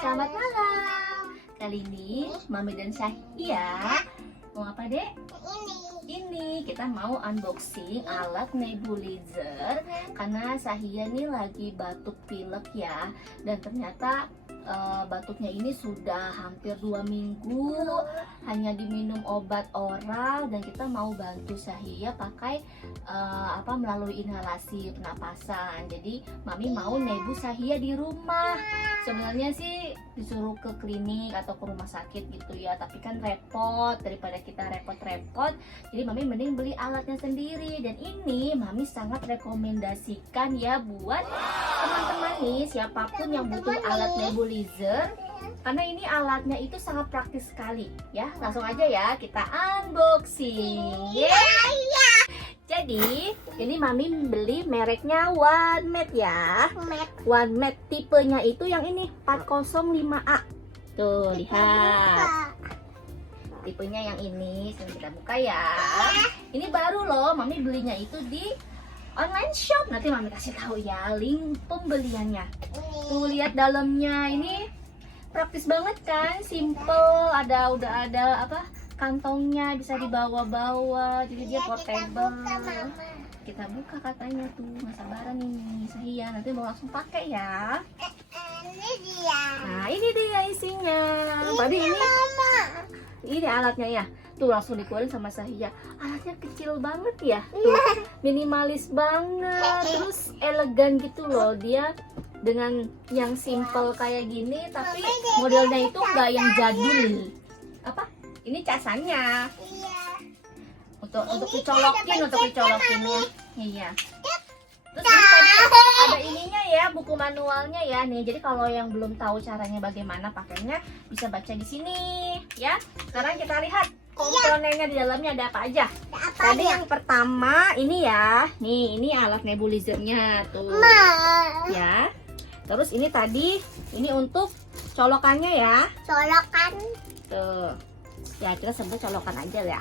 selamat malam. Kali ini Mami dan Syahia mau apa, Dek? Ini kita mau unboxing alat nebulizer karena Syahia nih lagi batuk pilek ya, dan ternyata batuknya ini sudah hampir 2 minggu hanya diminum obat oral, dan kita mau bantu Syahia pakai melalui inhalasi pernapasan. Jadi Mami mau nebu Syahia di rumah. Sebenarnya sih disuruh ke klinik atau ke rumah sakit gitu ya, tapi kan repot, daripada kita repot-repot. Jadi Mami mending beli alatnya sendiri, dan ini Mami sangat rekomendasikan ya buat teman-teman nih, siapapun yang butuh alat nebulizer, karena ini alatnya itu sangat praktis sekali ya. Langsung aja ya kita unboxing. Jadi ini Mami beli mereknya OneMed ya. OneMed tipenya itu yang ini 405A. Tuh lihat, tipenya yang ini. Sini kita buka ya. Ini baru loh, Mami belinya itu di online shop. Nanti Mami kasih tahu ya link pembeliannya. Tuh lihat dalamnya, ini praktis banget kan, simple. Udah ada kantongnya, bisa dibawa-bawa, jadi dia portable. Kita buka katanya tuh, nggak sabaran ini Syahia, nanti mau langsung pakai ya. Nah ini dia isinya. Tadi ini alatnya ya. Tuh langsung dikeluarin sama Syahia. Alatnya kecil banget ya. Tuh, minimalis banget. Terus elegan gitu loh. Dia dengan yang simple kayak gini, tapi modelnya itu nggak yang jadul. Ini casannya. Untuk dicolokin ya. Iya. Terus ini tadi ada ininya ya, buku manualnya ya nih. Jadi kalau yang belum tahu caranya bagaimana pakainya, bisa baca di sini ya. Sekarang kita lihat komponennya di dalamnya ada apa aja. Tadi yang pertama ini ya. Nih, ini alat nebulizernya tuh. Ya. Terus ini tadi, ini untuk colokannya ya. Colokan. Tuh. Ya, kita sebut colokan aja ya.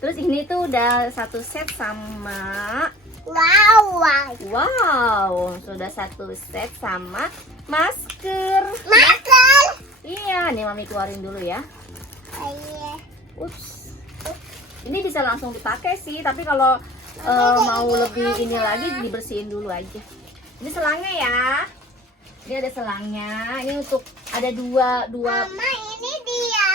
Terus ini tuh udah satu set sama sudah satu set sama masker. Iya, nih Mami keluarin dulu ya. Ups. Ini bisa langsung dipakai sih, tapi kalau mau lebih ini lagi dibersihin dulu aja. Ini selangnya ya. Ini ada selangnya. Ini untuk ada dua. Mama, ini dia.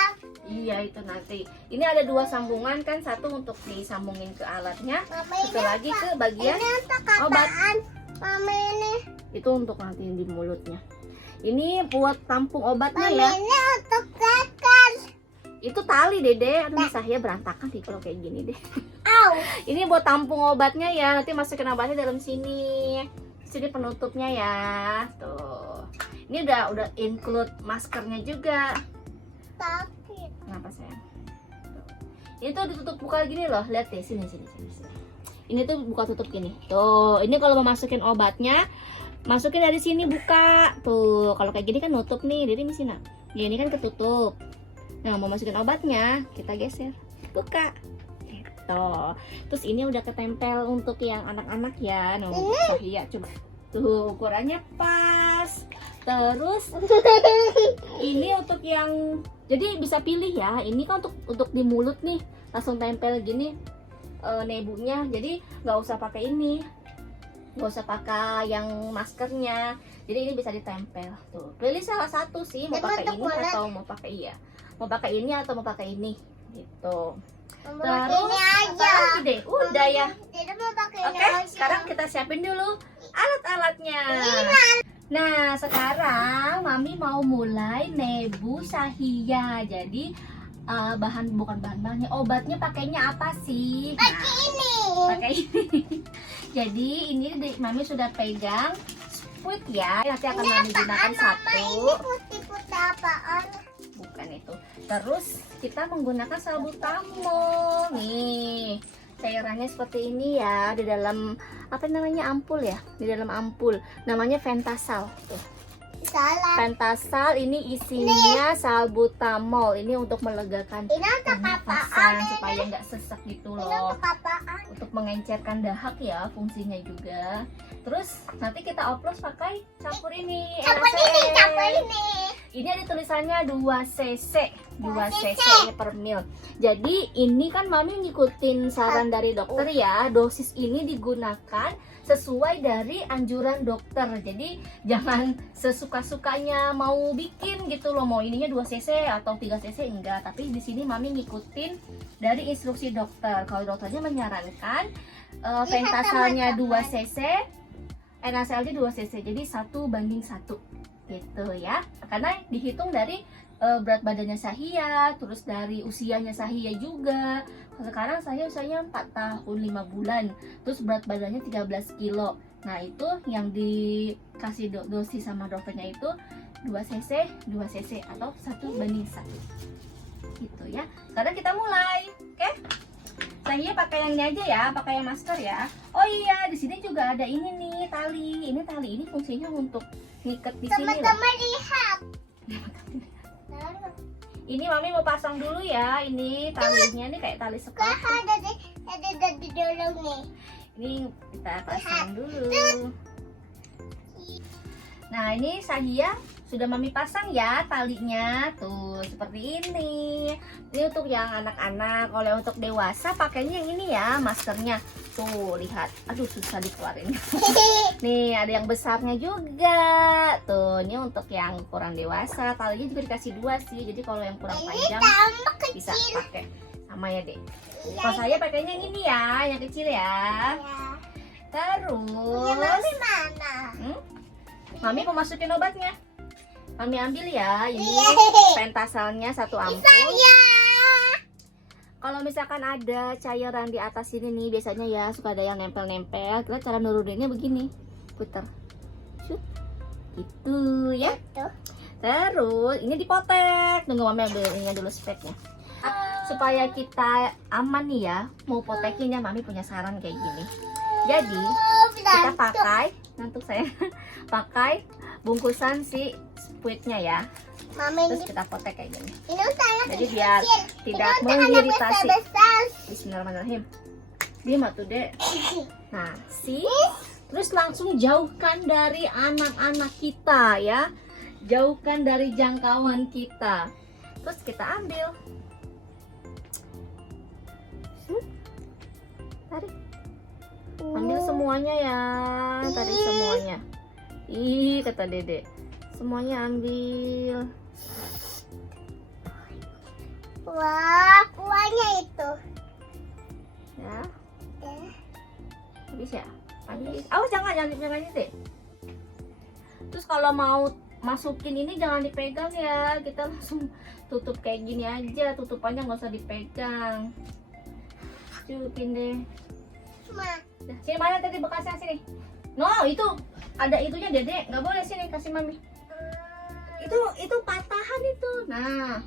Iya, itu nanti. Ini ada 2 sambungan kan, satu untuk disambungin ke alatnya, satu lagi ke bagian obat. Mama, ini itu untuk nanti di mulutnya. Ini buat tampung obatnya ya. Ini untuk tekan. Itu tali Dede. Aduh, Syahia berantakan sih kalau kayak gini deh. Ini buat tampung obatnya ya. Nanti masukin obatnya dalam sini. Sini penutupnya ya. Tuh. Ini udah include maskernya juga. Kenapa sayang? Ini tuh ditutup buka gini loh. Lihat deh, sini. Ini tuh buka tutup gini. Tuh, ini kalau mau masukin obatnya, masukin dari sini buka. Tuh, kalau kayak gini kan nutup nih. Jadi di sini. Ini kan ketutup. Nah, mau masukin obatnya, kita geser. Buka. Gitu. Terus ini udah ketempel untuk yang anak-anak ya. Nah, Syahia coba. Tuh, ukurannya pas. Terus ini untuk yang, jadi bisa pilih ya. Ini kan untuk di mulut nih, langsung tempel gini nebunya. Jadi nggak usah pakai ini, nggak usah pakai yang maskernya. Jadi ini bisa ditempel. Tuh, pilih salah satu sih, mau pakai ini atau mau pakai mau pakai ini atau mau pakai ini gitu. Terus apa lagi deh? Udah ya. Oke, sekarang kita siapin dulu alat-alatnya. Nah, sekarang Mami mau mulai nebu Syahia. Jadi bukan bahan-bahannya, obatnya pakainya apa sih? Pakai ini. Jadi ini Mami sudah pegang squid ya. Nanti akan Mami gunakan satu. Ini putih-putih apaan? Bukan itu. Terus kita menggunakan salbutamol. Nih, cairannya seperti ini ya, di dalam ampul ya, di dalam ampul namanya Ventasal. Tuh. Ventasal ini isinya salbutamol. Ini untuk melegakan pernapasan supaya nggak sesak gitu loh. Untuk mengencerkan dahak ya fungsinya juga. Terus nanti kita oplos pakai campur ini. Ini ada tulisannya 2 cc, 2 cc per mil. Jadi ini kan mami ngikutin saran dari dokter ya, dosis ini digunakan sesuai dari anjuran dokter. Jadi jangan sesuka-sukanya mau bikin gitu loh, mau ininya 2 cc atau 3 cc enggak. Tapi di sini mami ngikutin dari instruksi dokter. Kalau dokternya menyarankan Ventasalnya 2 cc, NaCl-nya 2 cc. Jadi 1:1 gitu ya, karena dihitung dari berat badannya Sahia, terus dari usianya Sahia juga. Sekarang saya usianya 4 tahun 5 bulan, terus berat badannya 13 kilo. Nah itu yang dikasih dosis sama dokternya itu 2 cc, 2 cc atau 1:1 gitu ya. Sekarang kita mulai, oke? Sahia pakai yang ini aja ya, pakai yang masker ya. Oh iya, di sini juga ada ini nih tali. Ini tali ini fungsinya untuk ngikat di sini. Teman-teman lihat. Ini mami mau pasang dulu ya. Ini talinya nih kayak tali sepatu. Ada di dalam nih. Ini kita pasang dulu. Nah ini Sahia sudah mami pasang ya talinya tuh seperti ini. Ini untuk yang anak-anak. Kalau untuk dewasa pakainya yang ini ya, maskernya. Tuh lihat, aduh susah dikeluarin. Nih ada yang besarnya juga. Tuh ini untuk yang kurang dewasa. Talinya juga dikasih 2 sih. Jadi kalau yang kurang panjang bisa pakai sama ya dek. Kalau saya pakainya yang ini ya, yang kecil ya. Terus Mami mana? Mami mau masukin obatnya. Mami ambil ya, ini Ventasalnya 1 ampul. Kalau misalkan ada cairan di atas sini nih, biasanya ya suka ada yang nempel-nempel. Kita cara nuruninnya begini, puter, shoot, gitu ya. Terus ini dipotek. Tunggu mami ambil ini dulu speknya. Supaya kita aman nih ya, mau potekinnya mami punya saran kayak gini. Jadi kita pakai, nanti saya pakai bungkusan si squidnya ya. Terus kita potek kayak gini. Jadi biar tidak mengiritasi. Bismillahirrahmanirrahim. Dia tuh dek. Nah, terus langsung jauhkan dari anak-anak kita ya. Jauhkan dari jangkauan kita. Terus kita ambil. Tarik. Ambil semuanya ya. Tarik semuanya. Ih, kata Dede. Semuanya ambil. Wah, kuahnya itu. Ya. Habis ya? Habis. Awas jangan dipegang deh. Terus kalau mau masukin ini jangan dipegang ya. Kita langsung tutup kayak gini aja. Tutupannya nggak usah dipegang. Cupin deh. Sini mana tadi bekasnya sini. No, itu ada itunya Dede. Nggak boleh sini kasih mami. Itu patahan itu. Nah,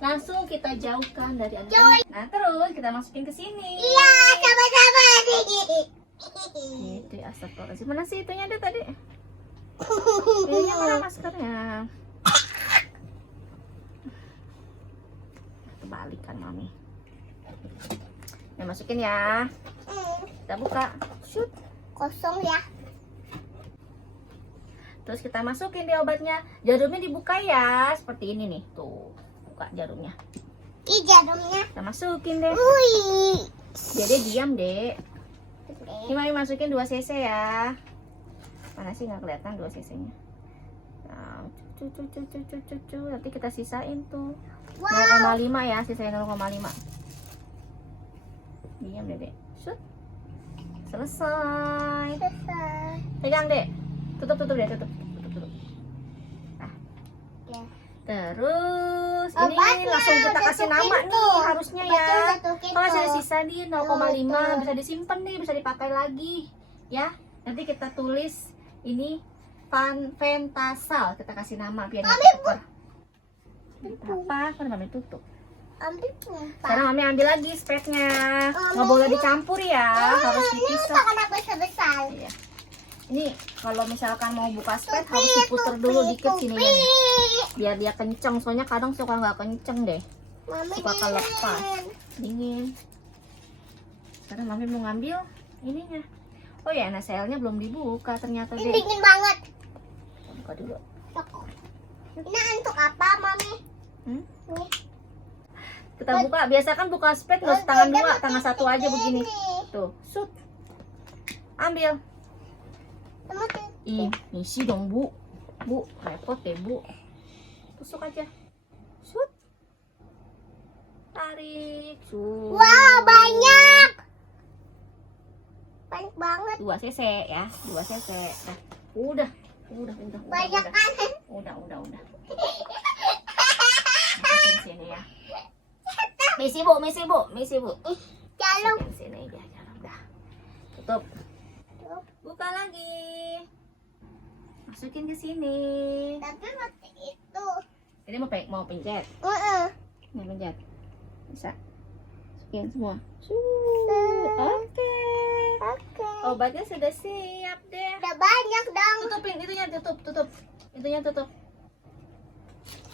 langsung kita jauhkan dari anak. Nah, terus kita masukin ke sini. Iya, sama-sama. Itu astagfirullahaladzim. Mana sih itunya deh tadi? Ininya mana maskernya? Kebalikan mami. Nah, masukin ya. Kita buka. Shoot. Kosong ya. Terus kita masukin di obatnya. Jarumnya dibuka ya, seperti ini nih. Tuh, buka jarumnya. Ini jarumnya. Kita masukin deh. Wih. Jadi diam, Dek. Ini mami masukin 2 cc ya. Mana sih nggak kelihatan 2 cc-nya. Nah, cucu. Nanti kita sisain tuh. 0,5 ya, sisain 0,5. Diam, Dek. Shoot. Selesai. Pegang, Dek. Tutup deh, tutup. Nah. Ya. Terus Obatnya ini langsung kita kasih nama nih tuh. harusnya ya. Obatnya Kalau tuh. ada sisa nih 0,5 Tuh. bisa disimpan nih, bisa dipakai lagi ya. Nanti kita tulis ini Ventasal, kita kasih nama biar nggak ketukar. Apa? Kan mami tutup. Ambil pumpa. Sekarang mami ambil lagi speknya. Nggak boleh dicampur ya, harus Ini dipisah. untuk anak besar-besar. Iya. Ini kalau misalkan mau buka spek harus diputer dulu dikit sininya nih. Biar dia kenceng, soalnya kadang suka nggak kenceng deh, Mami suka kelepas, dingin. dingin. Sekarang mami mau ngambil ininya. Oh ya, NaCl-nya belum dibuka ternyata Ini deh. dingin banget. Kita buka dulu. Ini untuk apa, Mami? Hmm? Nih. Kita buka, biasa kan buka spek nggak tangan dua, tangan satu aja begini. Tuh, shoot. Ambil. Ih, isi dong Bu. Bu, repot deh Bu. Tusuk aja. Shoot. Tarik. Shoot. Wow, banyak. Banyak banget. 2 cc ya, 2 cc. Nah, udah. Banyak kan? Udah. Masukin sini ya. Misi Bu. Jalan. Masukin sini aja, jalan dah. Tutup. Buka lagi. Masukin ke sini. Tapi mati itu. Ini mau pencet. Mau pencet. Bisa. Masukin semua. Oke. Obatnya sudah siap deh. Udah banyak dong. Tutupin itunya, tutup. Itunya tutup.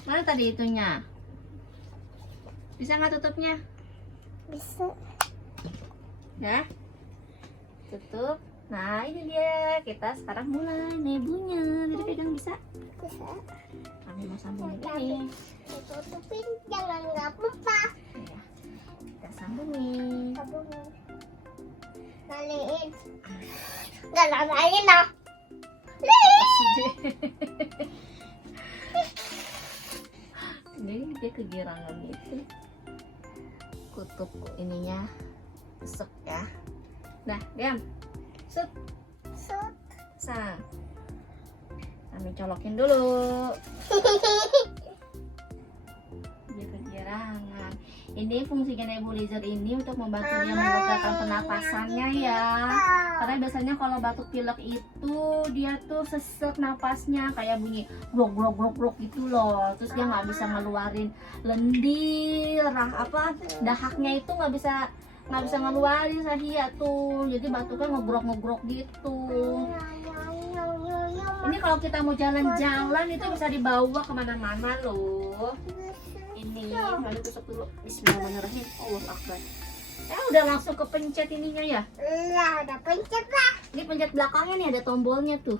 Mana tadi itunya? Bisa nggak tutupnya? Bisa. Dah. Tutup. Nah, ini dia. Kita sekarang mulai nebunya. Jadi pegang bisa. Bisa. Kami mau sambungin ini. Tutupin jangan nggak apa-apa. Ya. Kita sambungin. Sabungin. Laliin. Nggak lalain lah. Ini dia kegirangan itu. Kutup ininya. Tusuk ya. Nah, diam. Set. Sut. Sang. Kami colokin dulu. Dia kegirangan. Ini fungsinya nebulizer ini untuk membantu dia melegakan pernapasannya ya. Karena biasanya kalau batuk pilek itu dia tuh sesek napasnya kayak bunyi grok gitu loh. Terus dia nggak bisa ngeluarin lendir, dahaknya itu nggak bisa ngeluarin Sahia tuh. Jadi batuknya ngegrok gitu. Ini kalau kita mau jalan-jalan itu bisa dibawa kemana-mana loh. Ini lalu tusuk dulu. Bismillahirrahmanirrahim. Allah Akbar. Udah langsung kepencet ininya ya. Iya, udah pencet lah. Ini pencet belakangnya nih ada tombolnya tuh.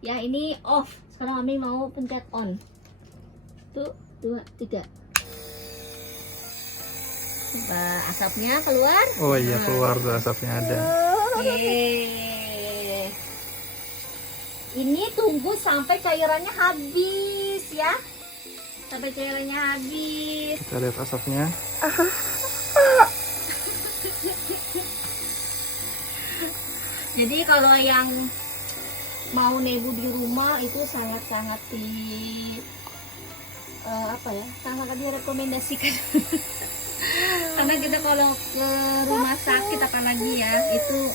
Ya ini off. Sekarang Mami mau pencet on. Tuh 2, 3. Coba asapnya keluar. Oh iya, keluar tuh asapnya ada. Oke. Ini tunggu sampai cairannya habis ya. Sampai cairannya habis. Kita lihat asapnya. Jadi kalau yang mau nebu di rumah itu sangat-sangat sangat direkomendasikan. Karena kita kalau ke rumah sakit apalagi ya itu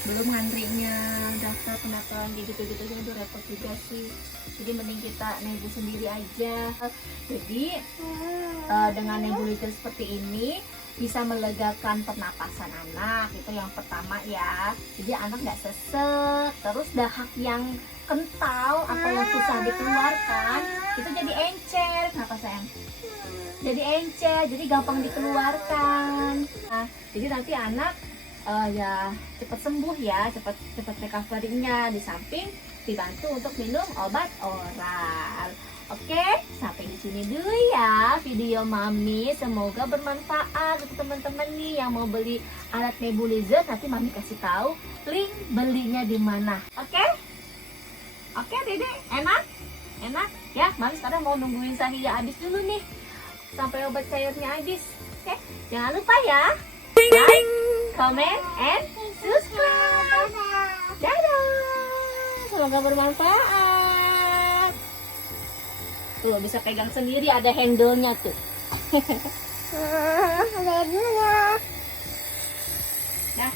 belum ngantrinya daftar pendaftaran gitu itu repot juga sih. Jadi mending kita nebu sendiri aja. Jadi dengan nebulizer seperti ini bisa melegakan pernapasan anak, itu yang pertama ya. Jadi anak nggak sesek, terus dahak yang kental atau yang susah dikeluarkan itu jadi encer. Kenapa sayang? Jadi encer, jadi gampang dikeluarkan. Nah, jadi nanti anak ya cepat sembuh ya, cepat recovery-nya. Di samping dibantu untuk minum obat oral. Oke, sampai di sini dulu ya video Mami. Semoga bermanfaat untuk teman-teman nih yang mau beli alat nebulizer. Nanti Mami kasih tahu link belinya di mana. Oke? Oke, Dede, enak ya. Mami sekarang mau nungguin Sahia habis dulu nih, sampai obat cairnya habis. Oke, jangan lupa ya like, comment, and subscribe. Dadah, semoga bermanfaat. Tuh bisa pegang sendiri, ada handle-nya tuh. Ada dulu ya. Nah.